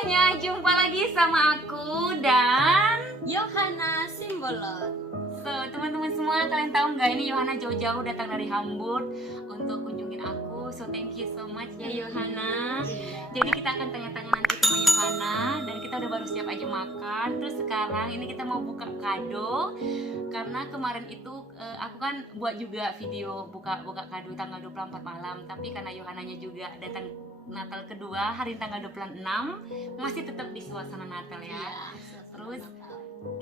semuanya, jumpa lagi sama aku dan Yohana Simbolon. So, teman-teman semua, kalian tahu nggak ini Yohana jauh-jauh datang dari Hamburg untuk kunjungin aku. So, thank you so much ya Yohana. Jadi kita akan tanya-tanya nanti sama Yohana dan kita udah baru siap aja makan. Terus sekarang ini kita mau buka kado karena kemarin itu aku kan buat juga video buka kado tanggal 24 malam, tapi karena Yohananya juga datang Natal kedua hari tanggal 26 masih tetap di suasana Natal ya. Terus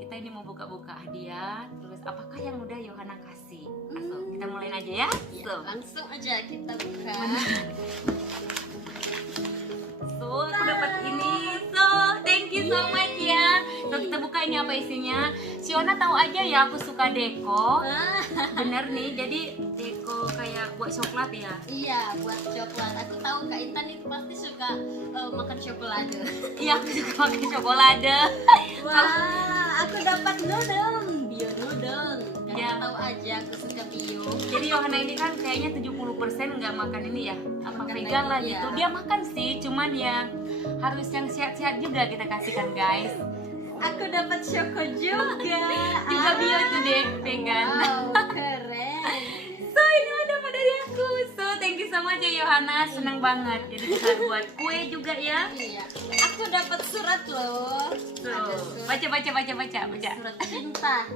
kita ini mau buka-buka hadiah. Terus apakah yang udah Yohana kasih? So, kita mulai aja ya. So, Langsung aja kita buka. So, aku dapat ini. So, thank you so much ya. So, kita buka ini apa isinya. Si Yohana tahu aja ya aku suka deko. Bener nih, jadi deko kayak buat coklat ya. Iya, buat coklat. Aku tahu Kak Intan itu pasti suka makan coklat. Iya, aku suka makan coklat. Wah, aku dapat noodle, bio noodle. Ya. Tahu aja aku suka bio. Jadi Yohana ini kan kayaknya 70% nggak makan ini ya, apa Makan vegan lah daging, gitu. ya. Dia makan sih, cuman ya harus yang sehat-sehat juga kita kasihkan guys. Aku dapat Choco juga. Juga bio tuh deh, vegan. Wow, keren. So ini ada pada aku. So thank you so much ya Yohana, senang banget. Jadi kita buat kue juga ya. Iya, aku dapat surat loh. So Ada surat. baca. Surat cinta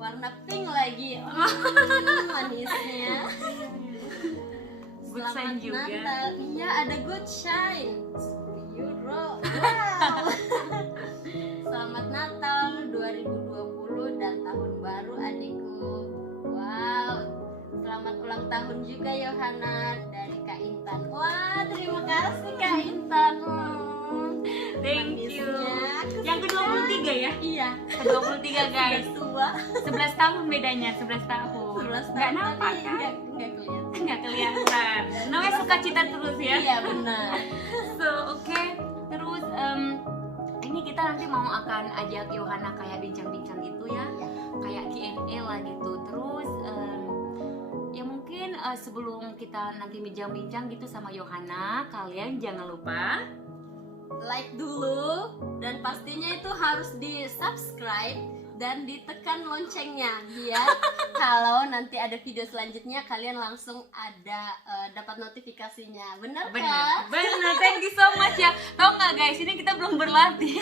warna pink lagi. Manisnya. Good sign juga. Natal. Iya, ada good shine 10 euro. Wow. Selamat Natal 2020 dan tahun baru adikku. Wow. Selamat ulang tahun juga Yohana dari Kak Intan. Wah, terima kasih Kak Intan. Thank you. Manisnya. Aku Yang ke-23 ya? Iya. Ke-23 guys. Tua. 11 tahun bedanya, 11 tahun. 11 Nggak tahun nampak tapi kan? nggak kelihatan. Nggak kelihatan. Namanya suka cita terus ya. Iya benar. So oke. Terus ini kita nanti mau akan ajak Yohana kayak bincang-bincang gitu ya, kayak Q&A lah gitu. Terus ya mungkin sebelum kita nanti bincang-bincang gitu sama Yohana, kalian jangan lupa Like dulu dan pastinya itu harus di subscribe dan ditekan loncengnya biar kalau nanti ada video selanjutnya kalian langsung ada dapat notifikasinya. Bener kan? bener, thank you so much ya. Tahu nggak guys, ini kita belum berlatih,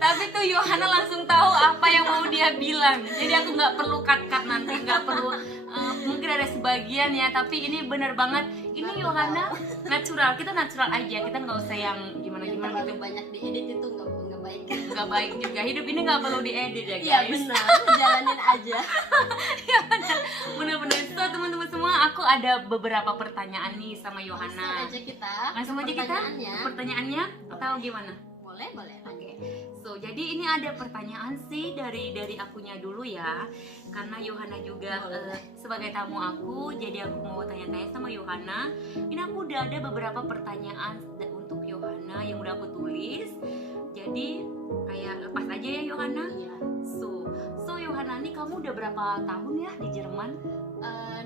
tapi tuh Yohana langsung tahu apa yang mau dia bilang. Jadi aku nggak perlu cut nanti, nggak perlu. Mungkin ada sebagian ya, tapi ini bener banget. Ini Yohana natural, kita natural aja, kita nggak usah yang gimana Terlalu gitu. banyak diedit itu nggak baik. Nggak baik juga, hidup ini nggak perlu diedit ya Iya guys. benar, jalanin aja. Ya bener-bener. So teman-teman semua, aku ada beberapa pertanyaan nih sama Yohana. Langsung aja kita pertanyaannya atau gimana? Boleh. Oke. So, jadi ini ada pertanyaan sih dari akunya dulu ya. Karena Yohana juga sebagai tamu aku, jadi aku mau tanya-tanya sama Yohana. Ini aku udah ada beberapa pertanyaan untuk Yohana yang udah aku tulis. Jadi kayak lepas aja ya Yohana. Iya. So Yohana, nih kamu udah berapa tahun ya di Jerman?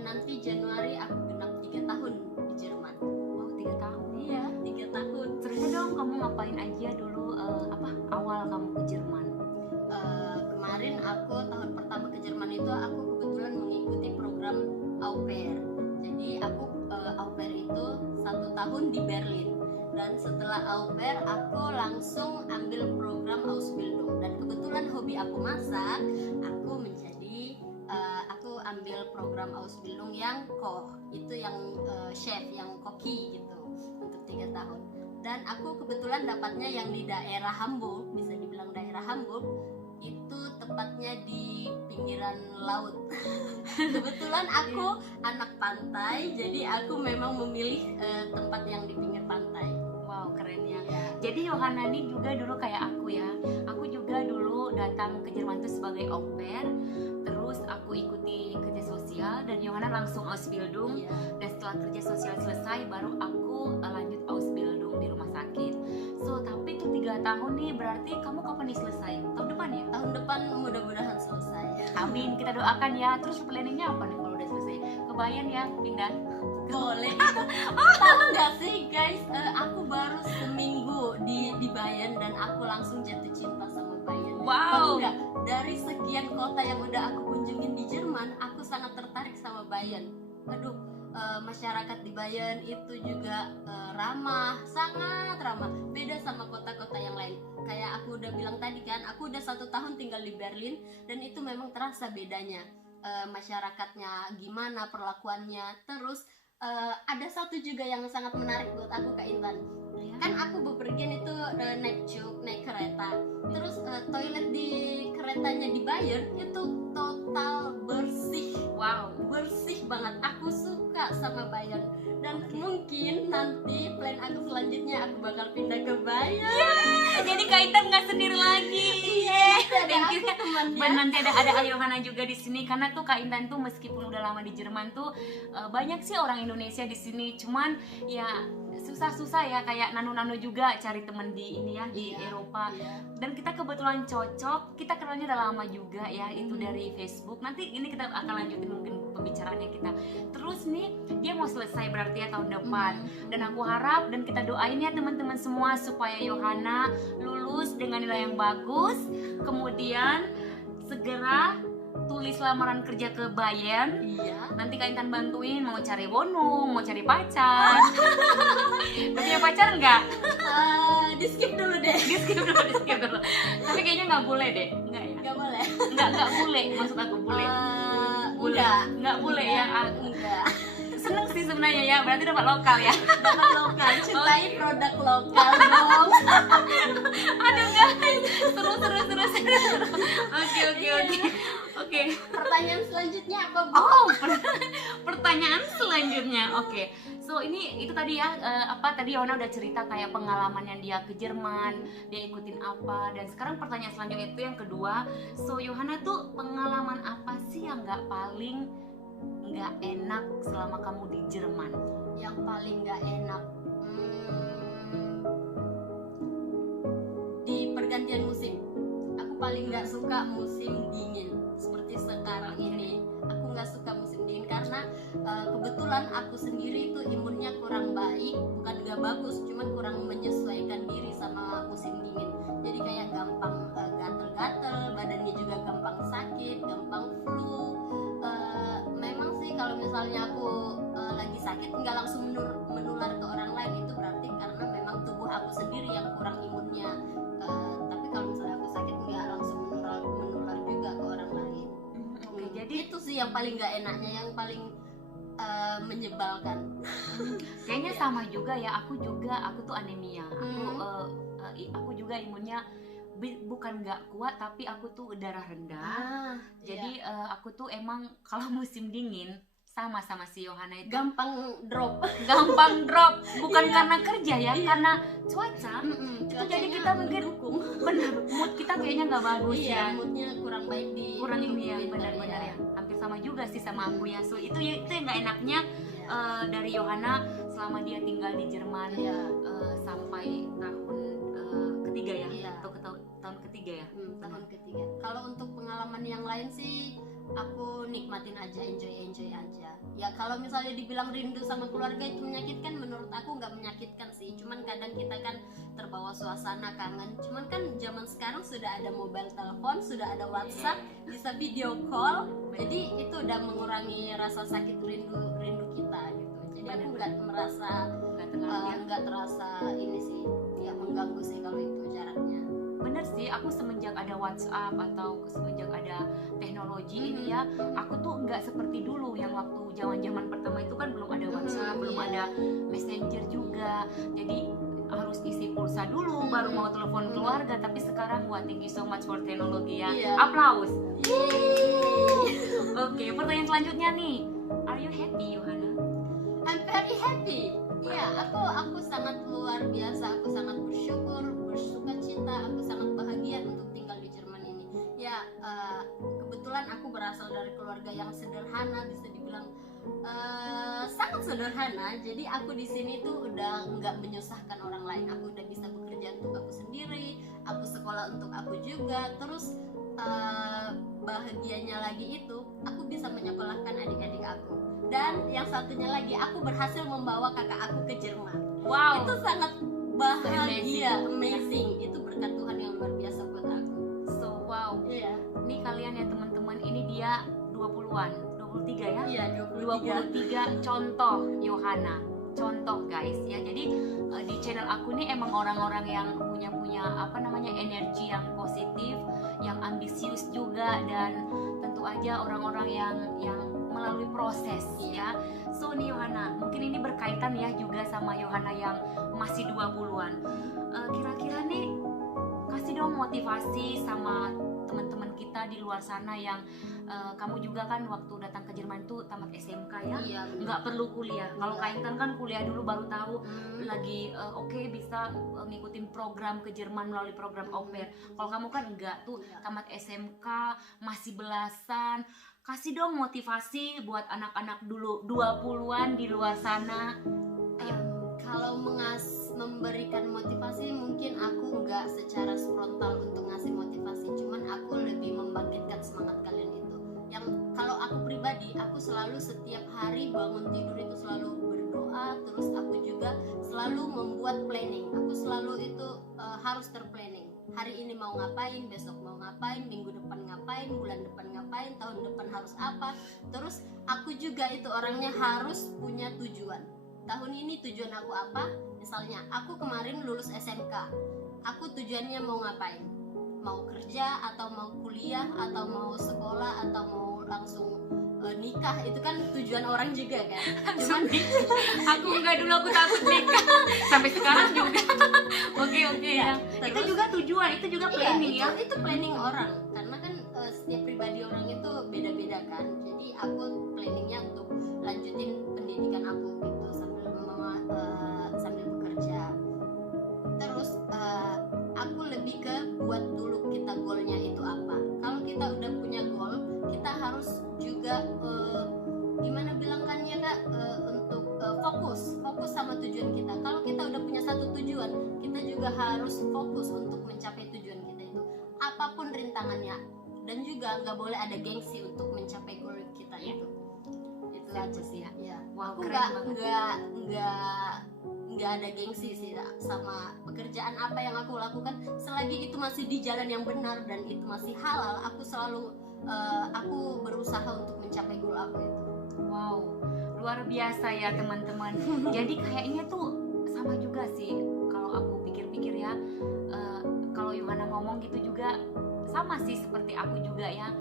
Nanti Januari aku genap 3 tahun di Jerman. Oh, 3 tahun. Iya, 3 tahun. Cerita dong kamu ngapain aja dulu, awal kamu ke Jerman? Kemarin aku tahun pertama ke Jerman itu aku kebetulan mengikuti program au pair. Jadi aku au pair itu 1 tahun di Berlin. Dan setelah au pair aku langsung ambil program Ausbildung. Dan kebetulan hobi aku masak, aku ambil program Ausbildung yang Koch, itu yang chef, yang koki gitu untuk 3 tahun. Dan aku kebetulan dapatnya yang di daerah Hamburg, bisa dibilang daerah Hamburg, itu tepatnya di pinggiran laut. Kebetulan aku anak pantai, jadi aku memang memilih tempat yang di pinggir pantai. Wow, keren ya. Ya. Jadi Yohana ini juga dulu kayak aku ya. Aku juga dulu datang ke Jerman itu sebagai au pair. Terus aku ikuti kerja sosial dan Yohana langsung Ausbildung. Iya. Dan setelah kerja sosial selesai baru aku lanjut Ausbildung di rumah sakit. So, tapi itu 3 tahun nih, berarti kamu kapan nih selesai? Tahun depan ya? Tahun depan mudah-mudahan selesai. Amin, kita doakan ya. Terus planningnya apa nih kalau udah selesai? Kebayang ya pindah? Boleh. Tahu nggak sih guys, aku baru seminggu di di Bayern dan aku langsung jatuh cinta sama Bayern. Wow. Bangga, dari sekian kota yang udah aku kunjungin di Jerman, aku sangat tertarik sama Bayern. Aduh, masyarakat di Bayern itu juga ramah, sangat ramah. Beda sama kota-kota yang lain. Kayak aku udah bilang tadi kan, aku udah 1 tahun tinggal di Berlin dan itu memang terasa bedanya. Masyarakatnya gimana, perlakuannya. Terus ada satu juga yang sangat menarik buat aku, Kak Intan. Kan aku bepergian itu naik kereta. Terus toilet di keretanya di Bayern itu total bersih. Wow. Bersih banget. Aku suka sama Bayern. Dan mungkin nanti plan aku selanjutnya aku bakal pindah ke Bayern. Jadi Kak Intan nggak sendiri lagi. Thank you. Dan nanti ada Yohana juga di sini, karena tuh Kak Intan tuh meskipun udah lama di Jerman tuh banyak sih orang Indonesia di sini, cuman ya susah-susah ya, kayak nano-nano juga cari temen di ini ya, di Eropa. Dan kita kebetulan cocok, kita kenalnya udah lama juga ya, itu dari Facebook. Nanti ini kita akan lanjutin mungkin pembicaraannya kita. Terus nih dia mau selesai berarti ya tahun depan, dan aku harap dan kita doain ya teman-teman semua supaya Yohana lulus dengan nilai yang bagus, kemudian segera tulis lamaran kerja ke Bayern. Iya. Nanti Kak Intan bantuin, mau cari bonum, mau cari pacar. Udah punya pacar enggak? Di skip dulu deh. Di skip dulu. Tapi kayaknya nggak boleh deh. Enggak ya? Nggak boleh. Nggak boleh, maksud aku boleh. Enggak. Nggak boleh ya. Enggak. Seneng sih sebenarnya ya, berarti dapat lokal ya. Dapat lokal, cintai produk lokal dong. Aduh guys, seru. Oke. Pertanyaan selanjutnya apa, Bu? Oh, pertanyaan selanjutnya. Oke. So ini itu tadi ya, tadi Yona udah cerita kayak pengalaman yang dia ke Jerman, dia ikutin apa, dan sekarang pertanyaan selanjutnya itu yang kedua. So Yohana tuh pengalaman apa sih yang paling nggak enak selama kamu di Jerman? Yang paling nggak enak di pergantian musim. Aku paling nggak suka musim dingin seperti sekarang ini. Aku nggak suka musim dingin karena kebetulan aku sendiri itu imunnya kurang baik, bukan nggak bagus, cuman kurang menyesuaikan diri sama musim dingin. Jadi kayak gampang gatel-gatel, badannya juga gampang sakit, gampang flu. Memang sih kalau misalnya aku lagi sakit nggak langsung menular ke orang lain, itu berarti karena memang tubuh aku sendiri yang kurang imunnya. Tapi kalau misalnya aku sakit nggak langsung menular juga ke orang lain. Oke, jadi Itu sih yang paling nggak enaknya, yang paling menyebalkan. kayaknya sama juga ya. Aku tuh anemia. Aku juga imunnya bukan nggak kuat, tapi aku tuh darah rendah. Jadi aku tuh emang kalau musim dingin sama si Yohana itu gampang drop. Bukan karena kerja ya, karena cuaca. Itu jadi kita mungkin bener mood kita kayaknya nggak bagus ya, moodnya kurang baik kurang ini ya, benar-benar ya. Hampir sama juga sih sama aku ya. So itu yang nggak enaknya dari Yohana selama dia tinggal di Jerman sampai tahun ketiga ya, atau tahun ketiga ya. Tahun ketiga. Kalau untuk pengalaman yang lain sih aku nikmatin aja, enjoy aja. Ya kalau misalnya dibilang rindu sama keluarga itu menyakitkan, menurut aku nggak menyakitkan sih. Cuman kadang kita kan terbawa suasana kangen. Cuman kan zaman sekarang sudah ada mobile telepon, sudah ada WhatsApp, bisa video call. Jadi itu udah mengurangi rasa sakit rindu kita gitu. Jadi aku nggak merasa nggak terasa ini sih, ya mengganggu sih kalau itu jaraknya. Bener sih, aku semenjak ada WhatsApp atau semenjak ada teknologi ini ya, aku tuh nggak seperti dulu yang waktu zaman pertama itu kan belum ada WhatsApp, belum ada Messenger juga, jadi harus isi pulsa dulu baru mau telepon keluarga. Tapi sekarang thank you so much for teknologi ya. Aplaus. Oke, pertanyaan selanjutnya nih, are you happy Yohana? I'm very happy. Ya, aku sangat luar biasa, aku sangat bersyukur, bersuka cita, aku sangat bahagia untuk tinggal di Jerman ini. Ya, kebetulan aku berasal dari keluarga yang sederhana, bisa dibilang sangat sederhana. Jadi aku di sini tuh udah nggak menyusahkan orang lain. Aku udah bisa bekerja untuk aku sendiri, aku sekolah untuk aku juga. Terus bahagianya lagi itu aku bisa menyekolahkan adik-adik aku. Dan yang satunya lagi, aku berhasil membawa kakak aku ke Jerman. Wow. Itu sangat bahagia, amazing. Itu berkat Tuhan yang luar biasa buat aku. So wow. Iya. Nih kalian ya teman-teman, ini dia 20-an, 23 ya? Iya, 23. 23 contoh Yohana. Contoh guys ya. Jadi di channel aku nih emang orang-orang yang punya apa namanya energi yang positif, yang ambisius juga, dan tentu aja orang-orang yang melalui proses ya. So nih Yohana, mungkin ini berkaitan ya juga sama Yohana yang masih 20-an. Kira-kira nih kasih dong motivasi sama teman-teman kita di luar sana yang kamu juga kan waktu datang ke Jerman tuh tamat SMK ya, Iya, nggak perlu kuliah. Kalau Iya. Kak Intan kan kuliah dulu baru tahu lagi lagi oke, bisa ngikutin program ke Jerman melalui program au pair. Kalau kamu kan enggak tuh, Iya. tamat SMK masih belasan. Kasih dong motivasi buat anak-anak dulu 20-an di luar sana. Ayo. Kalau memberikan motivasi, mungkin aku nggak secara frontal untuk ngasih motivasi, cuman aku lebih membangkitkan semangat kalian itu. Yang kalau aku pribadi, aku selalu setiap hari bangun tidur itu selalu berdoa, terus aku juga selalu membuat planning. Aku selalu itu harus terplanning. Hari ini mau ngapain, besok mau ngapain, minggu depan ngapain, bulan depan ngapain, tahun depan harus apa. Terus aku juga itu orangnya harus punya tujuan. Tahun ini tujuan aku apa? Misalnya aku kemarin lulus SMK, aku tujuannya mau ngapain? Mau kerja atau mau kuliah atau mau sekolah atau mau langsung nikah? Itu kan tujuan orang juga kan. Cuman Aku enggak, dulu aku takut nikah. Sampai sekarang juga. Oke ya. Itu Terus- juga tujuan, itu juga planning iya, ya. itu planning orang. Karena kan setiap pribadi orang itu beda-beda kan. Jadi aku planningnya untuk lanjutin pendidikan aku gitu sambil bekerja. Terus aku lebih ke buat dulu kita goalnya itu apa. Kalau kita udah punya goal, kita harus juga gimana bilangkannya Kak, untuk fokus sama tujuan kita. Kalau kita udah punya satu tujuan, kita juga harus fokus untuk mencapai tujuan kita itu, apapun rintangannya. Dan juga nggak boleh ada gengsi untuk mencapai goal kita itu aja sih ya. Wah, Aku keren banget. nggak ada gengsi sih sama pekerjaan apa yang aku lakukan, selagi itu masih di jalan yang benar dan itu masih halal. Aku selalu aku berusaha untuk mencapai goal aku itu. Wow, luar biasa ya teman-teman. Jadi kayaknya tuh sama juga sih kalau aku pikir-pikir ya. Kalau Yohana ngomong gitu juga sama sih seperti aku juga ya.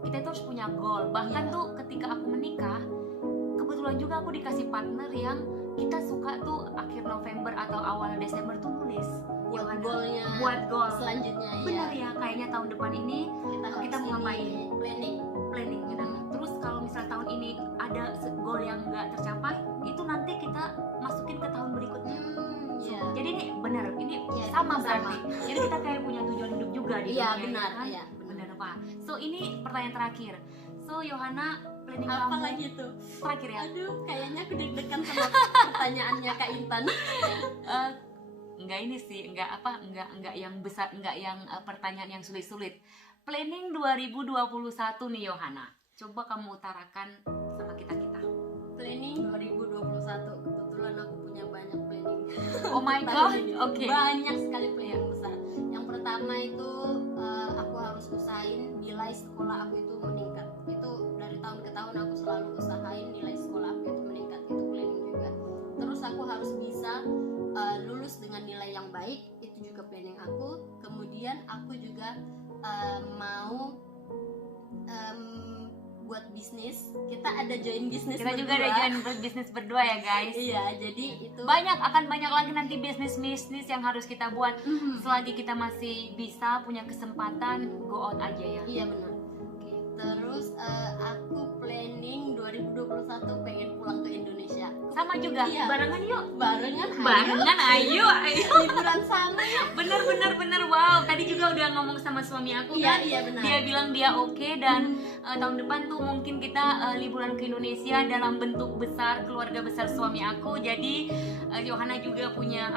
Kita tuh harus punya goal. Bahkan Iya. tuh ketika aku menikah, kebetulan juga aku dikasih partner yang kita suka tuh akhir November atau awal Desember tuh nulis Buat Yohana, goalnya buat goal. selanjutnya. Bener ya, kayaknya tahun depan ini kita mau harus ngapain? ini, planning. planning gitu. Terus kalau misal tahun ini ada goal yang nggak tercapai, itu nanti kita masukin ke tahun berikutnya. Iya. Jadi ini benar, ini Iya, sama sama. berarti. Jadi kita kayak punya tujuan hidup juga di Iya, dunia benar, ini kan? iya, benar. Benar Pak. So ini pertanyaan terakhir. So Yohana, planning Apa kamu lagi tuh? terakhir ya? Aduh, kayaknya aku deg-degan sama pertanyaannya Kak Intan. Enggak ini sih, enggak yang besar, enggak yang pertanyaan yang sulit-sulit. Planning 2021 nih Yohana. Coba kamu utarakan sama kita-kita. Planning 2021. Kebetulan aku punya banyak planning. Oh my Tahun god, ini. oke. Banyak sekali planning besar. Yang pertama itu aku harus usahain nilai sekolah aku itu meningkat. Itu dari tahun ke tahun aku selalu usahain nilai sekolah aku itu meningkat. Itu planning juga. Terus aku harus bisa lulus dengan nilai yang baik. Itu juga planning aku. Kemudian aku juga mau buat bisnis. Kita ada join bisnis Kita juga ada join bisnis berdua ya guys. Iya, jadi itu Akan banyak lagi nanti bisnis yang harus kita buat. Mhm. Selagi kita masih bisa punya kesempatan, go out aja ya. Iya benar. Oke. Terus aku planning 2021 pengen pulang ke Indonesia. Sama juga, Iya. barengan yuk. Barengan. Ayo. Liburan sama. Bener, wow. Tadi juga udah ngomong sama suami aku Iya, kan. iya benar. Dia bilang dia oke, dan tahun depan tuh mungkin kita liburan ke Indonesia dalam bentuk besar, keluarga besar suami aku. Jadi Yohana juga punya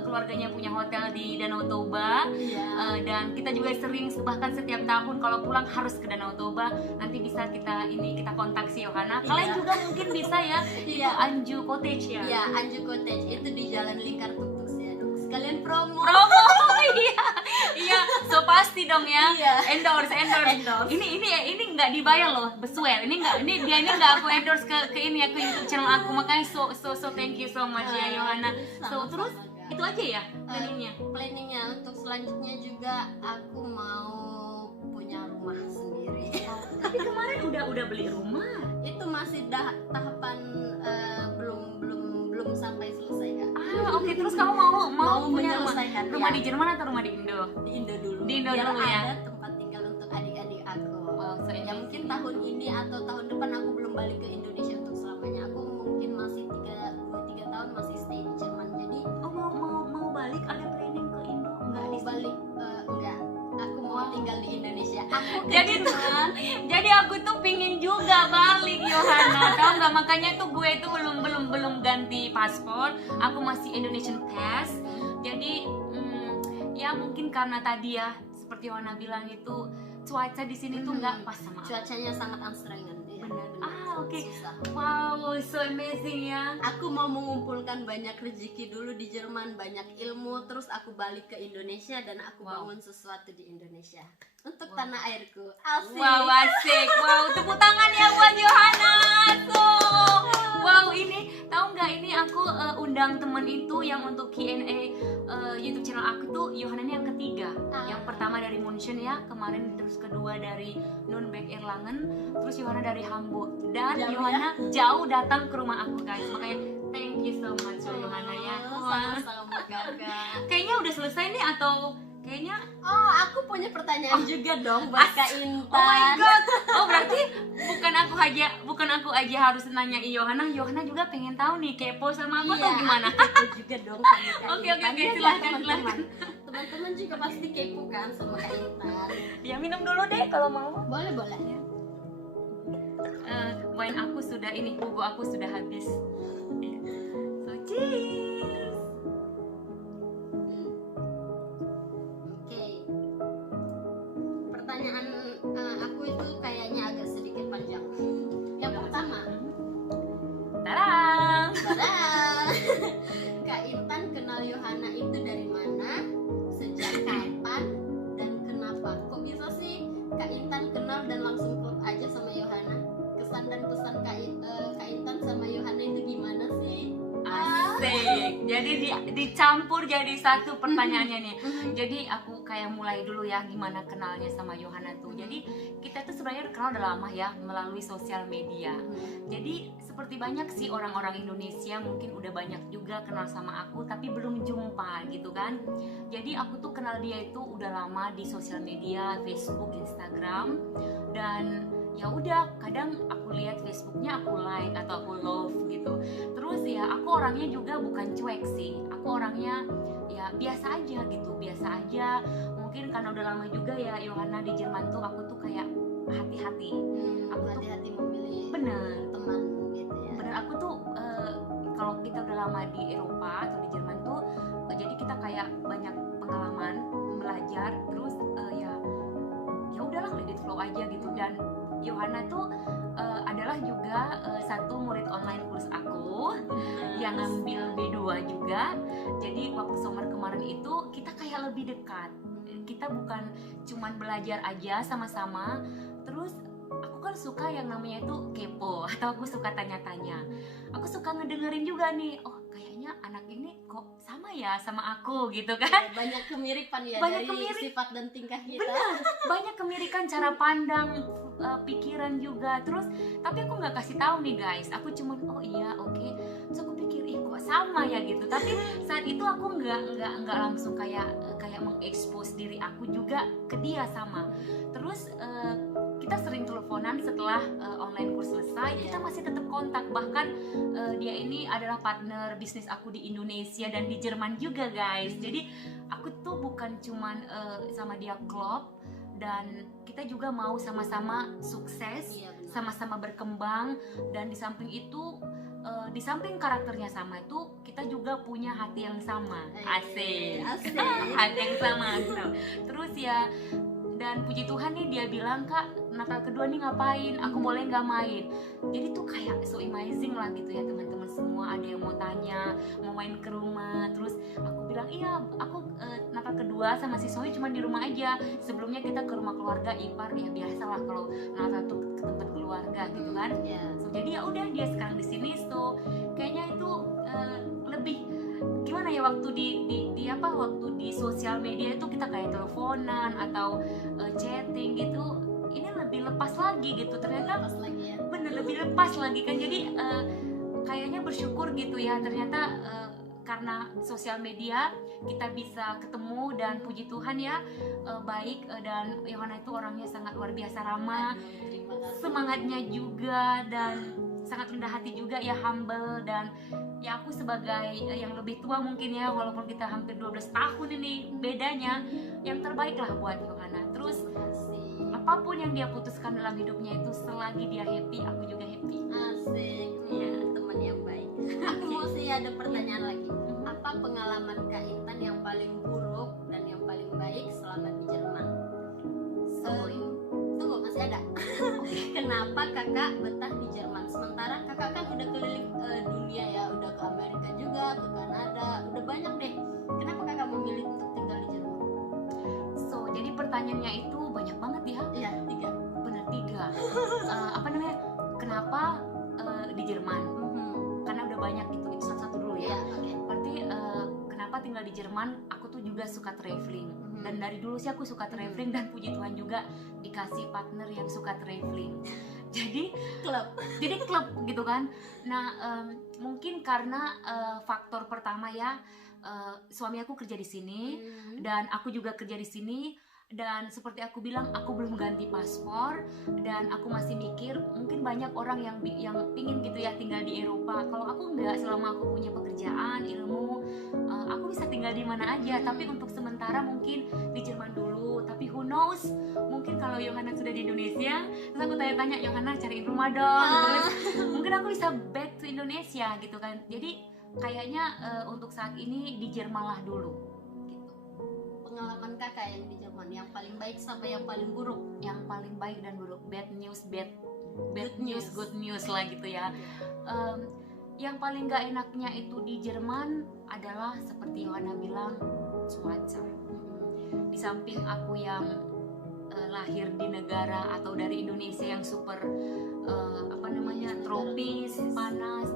keluarganya punya hotel di Danau Toba. Iya. Dan kita juga sering, bahkan setiap tahun kalau pulang harus ke Danau Toba. Nanti bisa kita kontak si Yohana. Kalian Iya. juga mungkin bisa ya. Itu Iya. Anju Cottage ya. Iya, Anju Cottage itu di Jalan Lingkar Tuktuk ya, Dok. sekalian promo. Promo. Iya. Iya, so pasti dong ya. Iya. Endorse. Endorse. Ini nggak dibayar loh, beswear. Ini dia nggak aku endorse ke ini ya, ke YouTube channel aku. Makanya so thank you so much ya Yohana. So Sama-sama, terus Kak. itu aja ya planningnya. Planningnya untuk selanjutnya juga aku mau punya rumah sendiri. Tapi kemarin udah beli rumah. Itu masih tahapan belum sampai selesai, Kak. Oke, terus kamu mau punya rumah? menyelesaikan, Rumah ya. di Jerman atau rumah di Indo? Di Indo dulu. Di Indo biar dulu ya. ada tempat tinggal untuk adik-adik aku. Wow, so Ya amazing. mungkin tahun ini atau tahun depan aku belum balik ke Indonesia untuk selamanya. Aku mungkin masih 2-3 tahun masih stay di Jerman. Jadi Oh, mau balik, ada planning ke Indo? Enggak mau di balik enggak. Aku mau tinggal di Indonesia. Aku ke Jadi tuh, Jerman. jadi aku tuh pingin juga balik Yohana, tau nggak? Makanya tuh gue tuh belum ganti paspor, aku masih Indonesian pass. Jadi ya mungkin karena tadi ya seperti Yohana bilang itu cuaca di sini tuh nggak pas sama aku. Cuacanya sangat anstrengan. Ya, Benar. Oke. susah. Wow, so amazing ya. Aku mau mengumpulkan banyak rezeki dulu di Jerman, banyak ilmu, terus aku balik ke Indonesia dan aku Wow. bangun sesuatu di Indonesia untuk Wow. tanah airku. Asik. Wow, asik. Wow, tepuk tangan ya buat Yohana. So, wow, ini tahu nggak, ini aku undang temen itu yang untuk Q&A YouTube channel aku tuh Yohana ini yang ketiga. Yang pertama dari München ya, kemarin, terus kedua dari Nürnberg Erlangen, terus Yohana dari Hamburg. Dan Jauh Yohana jauh datang ke rumah aku guys. Makanya thank you so much Yohana ya. Wah. Sama-sama kakak. Kayaknya udah selesai nih atau kayaknya Oh, aku punya pertanyaan juga dong buat Kak Intan. oh my god. Oh berarti bukan aku aja harus nanya Yohana juga pengen tahu nih, kepo sama aku atau gimana? Kepo juga dong sama Kak Oke, Intan. Ya, silakan. teman-teman. Teman-teman juga pasti kepo kan sama Kak Intan. Ya minum dulu deh kalau mau. Boleh. Wine aku sudah ini, buku aku sudah habis. So cheers. Oke. Pertanyaan aku itu kayaknya agak sedikit panjang. Yang pertama, Tarang. tada. Kak Intan kenal Yohana itu dari mana? Sejak kapan? Dan kenapa? Kok bisa sih Kak Intan kenal dan langsung klop aja sama Yohana? Kesan dan pesan Kak Intan sama Yohana itu gimana sih? Asik. Jadi dicampur jadi satu pertanyaannya nih. Jadi aku kayak mulai dulu ya gimana kenalnya sama Yohana tuh. Jadi kita tuh sebenarnya kenal udah lama ya melalui sosial media. Jadi seperti banyak sih orang-orang Indonesia mungkin udah banyak juga kenal sama aku tapi belum jumpa gitu kan. Jadi aku tuh kenal dia itu udah lama di sosial media, Facebook, Instagram, dan ya udah kadang aku lihat Facebooknya aku like atau aku love gitu. Terus ya aku orangnya juga bukan cuek sih, aku orangnya ya biasa aja gitu, biasa aja. Mungkin karena udah lama juga ya Yohana di Jerman tuh, aku tuh kayak hati-hati. Aku hati-hati memilih Bener, teman gitu ya. bener aku tuh kalau kita udah lama di Eropa atau di Jerman tuh jadi kita kayak banyak pengalaman, belajar, terus ya udahlah let it flow aja gitu. Dan Yohana tuh adalah juga satu murid online kurs aku yang ngambil B2 juga. Jadi waktu summer kemarin itu kita kayak lebih dekat. Kita bukan cuman belajar aja sama-sama. Terus aku kan suka yang namanya itu kepo atau aku suka tanya-tanya. Aku suka ngedengerin juga nih, oh kayaknya anak ini kok sama ya sama aku gitu kan. Banyak kemiripan ya Banyak dari kemirip. sifat dan tingkah kita. Benar, banyak kemirikan cara pandang, pikiran juga. Terus tapi aku nggak kasih tahu nih guys, aku cuman oh iya oke. Terus aku pikir ih kok sama ya gitu. Tapi saat itu aku nggak langsung kayak mengekspos diri aku juga ke dia sama. Terus kita sering teleponan setelah online course selesai. Kita masih tetap kontak, bahkan dia ini adalah partner bisnis aku di Indonesia dan di Jerman juga guys. Jadi aku tuh bukan cuman sama dia klop, dan kita juga mau sama-sama sukses, Iya, benar. sama-sama berkembang. Dan di samping itu di samping karakternya sama itu kita juga punya hati yang sama. Asik. Asik. Hati yang sama gitu. Terus ya, dan puji Tuhan nih dia bilang kak Natal kedua nih ngapain, aku boleh nggak main. Jadi tuh kayak so amazing lah gitu ya teman-teman semua. Ada yang mau tanya mau main ke rumah, terus aku bilang iya aku Natal kedua sama si suami cuma di rumah aja, sebelumnya kita ke rumah keluarga ipar, ya biasalah kalau Natal tuh ke tempat keluarga gitu kan. Ya. So, jadi ya udah dia sekarang di sini, so kayaknya itu lebih gimana ya, waktu di apa, waktu di sosial media itu kita kayak teleponan atau chatting gitu, ini lebih lepas lagi gitu ternyata. Pas lagi ya. Bener, lebih lepas lagi kan. Jadi kayaknya bersyukur gitu ya, ternyata karena sosial media kita bisa ketemu, dan puji Tuhan ya baik, dan Yohana itu orangnya sangat luar biasa ramah, Aduh, terima kasih. semangatnya juga, dan sangat rendah hati juga ya, humble. Dan ya aku sebagai yang lebih tua mungkin ya, walaupun kita hampir 12 tahun ini bedanya, yang terbaik lah buat Yohana. Terus Terima kasih. apapun yang dia putuskan dalam hidupnya itu, selagi dia happy, aku juga happy. Asik. Iya. Teman yang baik. Aku mau sih ada pertanyaan lagi. Apa pengalaman Kak Intan yang paling buruk dan yang paling baik selama di Jerman? Tunggu, masih ada. Kenapa kakak betah di Jerman? Sementara kakak kan udah keliling dunia ya, udah ke Amerika juga, ke Kanada, udah banyak deh. Kenapa kakak memilih untuk tinggal di Jerman? So, jadi pertanyaannya itu banyak banget ya. Iya, 3. Bener, 3. Apa namanya? Kenapa di Jerman? Karena udah banyak gitu. Itu satu-satu dulu Iya, ya. oke. Berarti kenapa tinggal di Jerman? Aku tuh juga suka traveling. Dan dari dulu sih aku suka traveling, dan puji Tuhan juga dikasih partner yang suka traveling. Jadi klub gitu kan. Nah, mungkin karena faktor pertama ya, suami aku kerja di sini, dan aku juga kerja di sini. Dan seperti aku bilang, aku belum ganti paspor, dan aku masih mikir mungkin banyak orang yang pingin gitu ya tinggal di Eropa. Kalau aku enggak, selama aku punya pekerjaan, ilmu, aku bisa tinggal di mana aja. Tapi untuk sementara mungkin di Jerman dulu. Tapi who knows, mungkin kalau Yohana sudah di Indonesia, terus aku tanya-tanya, Yohana cariin rumah dong, terus mungkin aku bisa back to Indonesia gitu kan. Jadi kayaknya untuk saat ini di Jerman lah dulu gitu. Pengalaman kakak yang di Jerman yang paling baik sampai yang paling buruk? Yang paling baik dan buruk, bad news, bad Good news, news. good news lah gitu ya. Yang paling gak enaknya itu di Jerman adalah seperti Yohana bilang, cuaca. Di samping aku yang lahir di negara atau dari Indonesia yang super apa namanya, tropis, panas.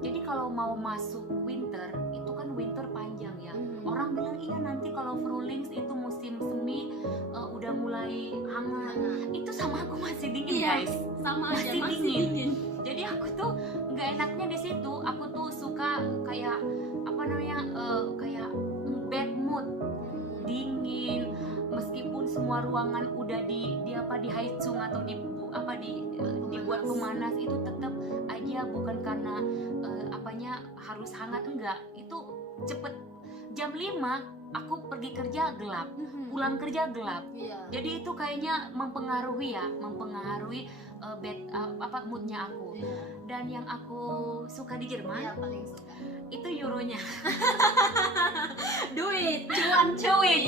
Jadi kalau mau masuk winter, itu kan winter panjang ya. Orang bilang iya nanti kalau Frulings itu musim semi udah mulai hangat. Itu sama aku masih dingin guys. Sama aja, Masih masih dingin. dingin. Jadi aku tuh nggak enaknya di situ. Aku tuh suka kayak apa namanya, kayak bad mood, dingin. Meskipun semua ruangan udah di Heizung atau dibuat pemanas, itu tetap aja bukan karena apanya harus hangat, enggak. Itu cepet jam 5 aku pergi kerja gelap, pulang kerja gelap. Iya. Jadi itu kayaknya mempengaruhi moodnya aku. Iya. Dan yang aku suka di Jerman Iya, paling suka. itu euronya. Duit, cuan, cuan.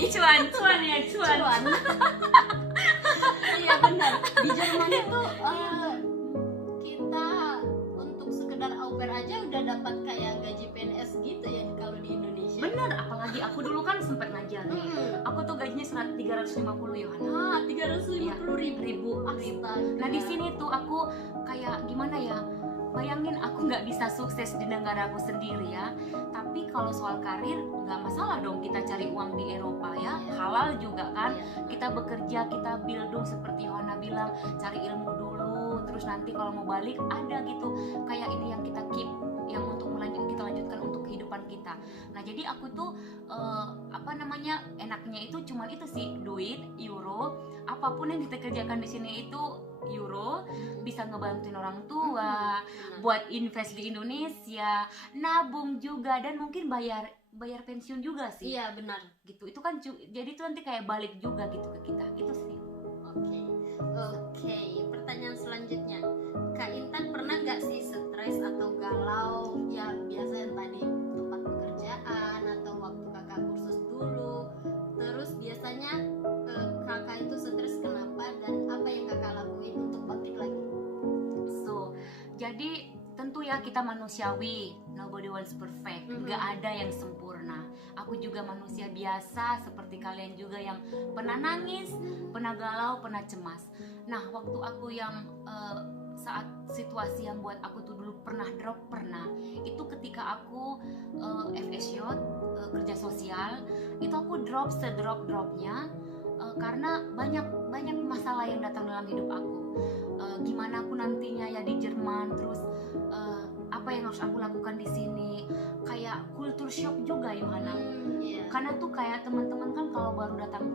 Iya benar. Di Jerman itu kita untuk sekedar au pair aja udah dapat kayak gaji PNS gitu ya kalau di Indonesia. Bener, apalagi aku dulu kan sempat ngajar nih. Aku tuh gajinya 350 Yohana. 350.000. Astaga. Nah di sini tuh aku kayak gimana ya? Bayangin aku nggak bisa sukses di negara aku sendiri ya. Tapi kalau soal karir nggak masalah dong, kita cari uang di Eropa ya, halal juga kan. Kita bekerja, kita building seperti Yohana bilang, cari ilmu dulu, terus nanti kalau mau balik ada gitu. Kayak ini yang kita keep, yang untuk kita lanjutkan untuk kehidupan kita. Nah jadi aku tuh enaknya itu cuma itu sih, duit, euro, apapun yang kita kerjakan di sini itu euro, bisa ngebantuin orang tua, buat invest di Indonesia, nabung juga, dan mungkin bayar pensiun juga sih. Iya benar. Gitu. Itu kan jadi itu nanti kayak balik juga gitu ke kita. Itu sih. Oke. Pertanyaan selanjutnya, Kak Intan pernah nggak sih stres atau galau ya biasanya tadi tempat pekerjaan atau waktu kakak kursus dulu? Terus biasanya kakak itu stres kenapa dan apa yang kakak lakuin ya kita manusiawi, nobody wants perfect, nggak ada yang sempurna. Aku juga manusia biasa seperti kalian juga yang pernah nangis, pernah galau, pernah cemas. Nah waktu aku yang saat situasi yang buat aku tuh dulu pernah drop, itu ketika aku FSY, kerja sosial, itu aku drop sedrop-dropnya karena banyak masalah yang datang dalam hidup aku. Gimana aku nantinya ya di Jerman, terus apa yang harus aku lakukan di sini, kayak culture shock juga Yohana. Karena tuh kayak teman-teman kan kalau baru datang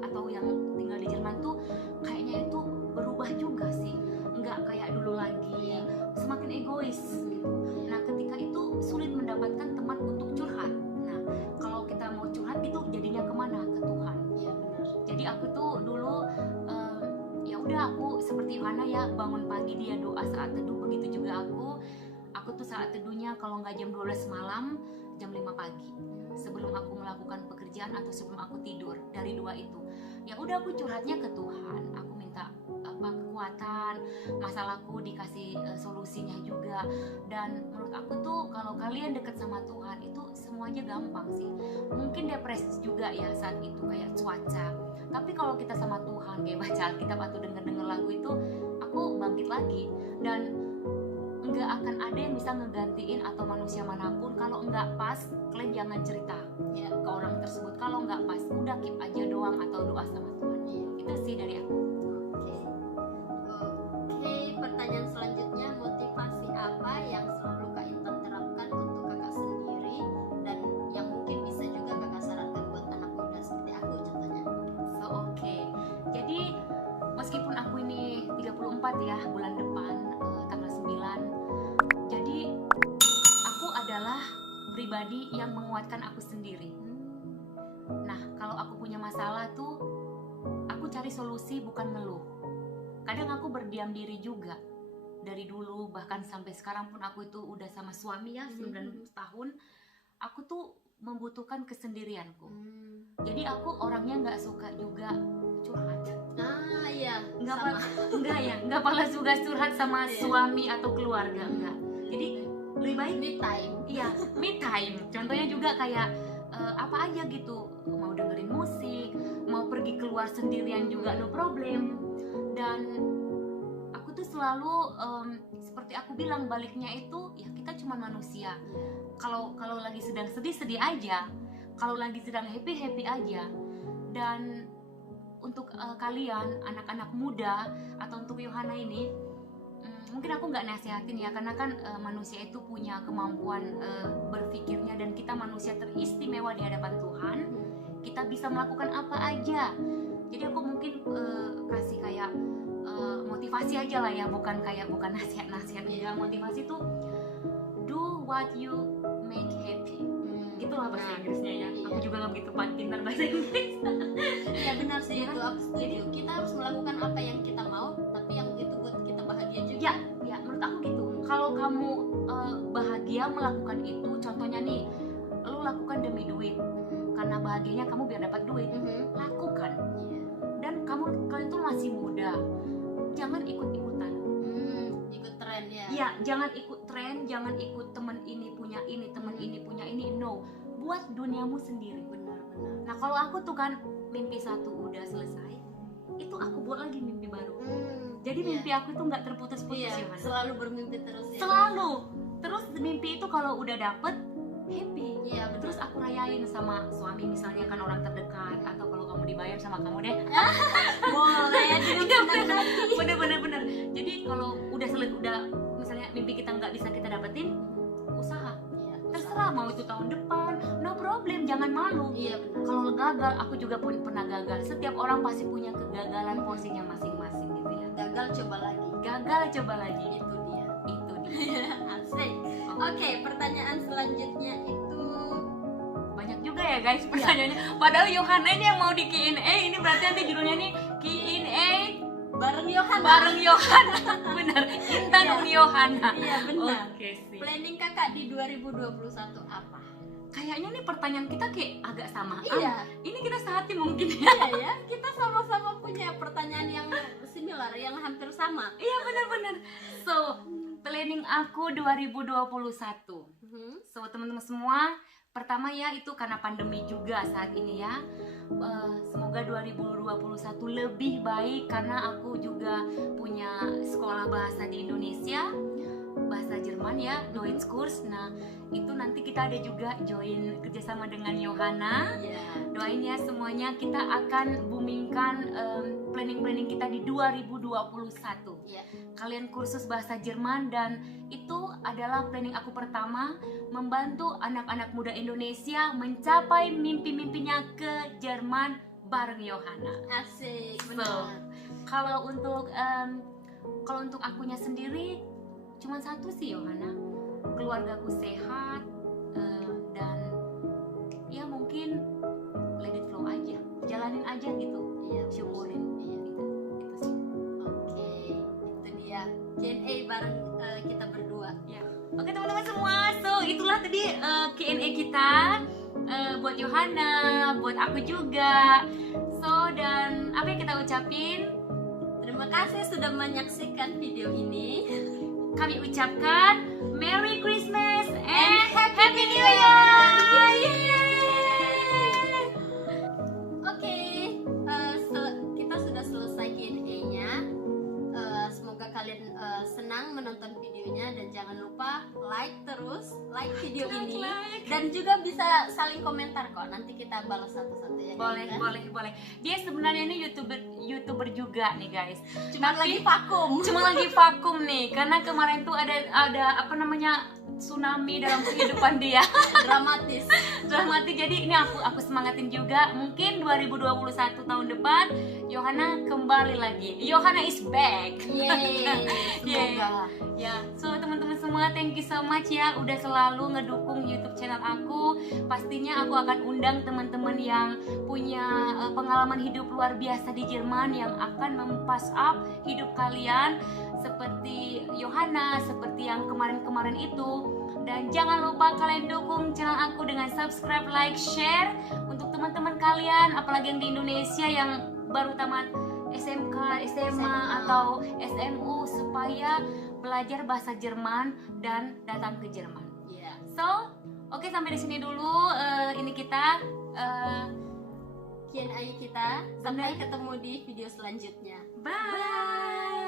atau yang tinggal di Jerman tuh kayaknya itu berubah juga sih, nggak kayak dulu lagi, semakin egois gitu. Nah ketika itu sulit mendapatkan teman untuk curhat. Nah kalau kita mau curhat gitu jadinya kemana? Ke Tuhan. Jadi aku tuh dulu ya udah aku seperti Yohana ya, bangun pagi dia doa saat teduh, begitu juga aku tuh saat teduhnya kalau nggak jam 12 malam, jam 5 pagi sebelum aku melakukan pekerjaan atau sebelum aku tidur. Dari dua itu ya udah aku curhatnya ke Tuhan, aku minta kekuatan, masalahku dikasih solusinya juga. Dan menurut aku tuh kalau kalian deket sama Tuhan itu semuanya gampang sih. Mungkin depresi juga ya saat itu kayak cuaca, tapi kalau kita sama Tuhan kayak baca Alkitab atau denger lagu itu, aku bangkit lagi. Dan nggak akan ada yang bisa ngegantiin atau manusia manapun. Kalau nggak pas, kalian jangan cerita ya ke orang tersebut. Kalau nggak pas, udah keep aja doang atau doa sama Tuhan. Itu sih dari aku. Oke, pertanyaan selanjutnya, motivasi apa yang selalu Kak Intan terapkan untuk kakak sendiri dan yang mungkin bisa juga kakak sarankan buat anak muda seperti aku contohnya? Oke. Jadi meskipun aku ini 34 ya, bulan depan tanggal 9. Jadi aku adalah pribadi yang menguatkan aku sendiri. Nah, kalau aku punya masalah tuh aku cari solusi, bukan ngeluh. Kadang aku berdiam diri juga. Dari dulu bahkan sampai sekarang pun aku itu udah sama suami ya 9 tahun. Aku tuh membutuhkan kesendirianku. Jadi aku orangnya nggak suka juga curhat. Iya. Nggak pala juga curhat sama suami atau keluarga, enggak. Jadi lebih baik Me time. Iya, me time. Contohnya juga kayak apa aja gitu. Mau dengerin musik, mau pergi keluar sendirian juga no problem. Dan aku tuh selalu seperti aku bilang, baliknya itu ya kita cuma manusia. Kalau lagi sedang sedih aja, kalau lagi sedang happy aja. Dan untuk kalian anak-anak muda atau untuk Yohana ini, mungkin aku nggak nasihatin ya, karena kan manusia itu punya kemampuan berpikirnya, dan kita manusia teristimewa di hadapan Tuhan. Kita bisa melakukan apa aja. Jadi aku mungkin kasih kayak motivasi aja lah ya, bukan nasihat ya. Motivasi tuh do what you make happy. Itulah bahasa Inggrisnya ya. Aku juga nggak begitu pintar bahasa Inggris. Iya benar sih, itu aku setuju. Kita harus melakukan apa yang kita mau, tapi yang itu buat kita bahagia juga. Ya menurut aku gitu. Kalau kamu bahagia melakukan itu, contohnya nih, lu lakukan demi duit. Karena bahagianya kamu biar dapat duit, lakukan. Dan kalian tuh masih muda, jangan ikut-ikutan. Ikut tren ya. Iya, jangan ikut tren, jangan ikut temen ini punya ini, temen ini punya ini. No, buat duniamu sendiri. Benar-benar. Nah kalau aku tuh kan mimpi satu udah selesai, itu aku buat lagi mimpi baru. Jadi mimpi aku tuh nggak terputus-putus ya, Mas. Selalu bermimpi terus ya. Selalu. Terus mimpi itu kalau udah dapet, happy. Iya, Terus aku rayain sama suami misalnya, kan orang terdekat, atau kalau kamu dibayar sama kamu deh. Boleh dengan Bener. Jadi kalau udah misalnya mimpi kita nggak bisa kita dapetin, usaha. Terserah mau itu tahun depan, no problem, jangan malu. Iya benar. Kalau gagal, aku juga pernah gagal. Setiap orang pasti punya kegagalan porsinya masing-masing gitu ya. Gagal coba lagi. Itu dia. Asik. Oke, pertanyaan selanjutnya itu Banyak juga ya guys pertanyaannya. Padahal Yohana ini yang mau di Q&A, ini berarti nanti judulnya nih Q&A bareng Yohana. Bener, Intan Yohana. Iya benar. Oke sih. Planning kakak di 2021 apa? Kayaknya nih pertanyaan kita kayak agak samaan. Iya. Ini kita sehati mungkin ya. Iya ya, kita sama-sama punya pertanyaan yang similar, yang hampir sama. Iya benar. So, planning aku 2021. So teman-teman semua, pertama ya itu karena pandemi juga saat ini ya. Semoga 2021 lebih baik karena aku juga punya sekolah bahasa di Indonesia, bahasa Jerman ya, Deutschkurs. Nah itu nanti kita ada juga join kerjasama dengan Johanna. Doain ya semuanya, kita akan boomingkan planning kita di 2021. Kalian kursus bahasa Jerman, dan itu adalah planning aku pertama, membantu anak-anak muda Indonesia mencapai mimpi-mimpinya ke Jerman bareng Johanna. Asik, So, benar. kalau untuk akunya sendiri cuma satu sih Johanna, keluargaku sehat, dan ya mungkin let it flow aja, jalanin aja gitu, syukurin gitu sih. Oke, itu dia Q&A bareng kita berdua. Oke teman-teman semua, so itulah tadi Q&A kita buat Johanna, buat aku juga. So dan apa yang kita ucapin? Terima kasih sudah menyaksikan video ini. Kami ucapkan Merry Christmas and Happy Happy New New Year! Year! Oke, kita sudah selesai Q&A-nya. Semoga kalian senang menonton videonya, dan jangan lupa like video ini, dan juga bisa saling komentar kok. Nanti kita balas satu-satu ya. Boleh. Dia sebenarnya ini YouTuber juga nih guys. Cuma lagi vakum nih karena kemarin tuh ada apa namanya, tsunami dalam kehidupan dia. dramatis. Jadi ini aku semangatin juga. Mungkin 2021 tahun depan Johanna kembali lagi. Johanna is back. Yeay, semoga. Ya, so teman-teman semua, thank you so much ya udah selalu ngedukung YouTube channel aku. Pastinya aku akan undang teman-teman yang punya pengalaman hidup luar biasa di Jerman, yang akan mempas up hidup kalian seperti Johanna, seperti yang kemarin-kemarin itu. Dan jangan lupa kalian dukung channel aku dengan subscribe, like, share untuk teman-teman kalian, apalagi yang di Indonesia yang baru tamat SMK, SMA atau SMU, supaya belajar bahasa Jerman dan datang ke Jerman. So, oke, sampai di sini dulu ini kita Q&A kita. Sampai ketemu di video selanjutnya. Bye.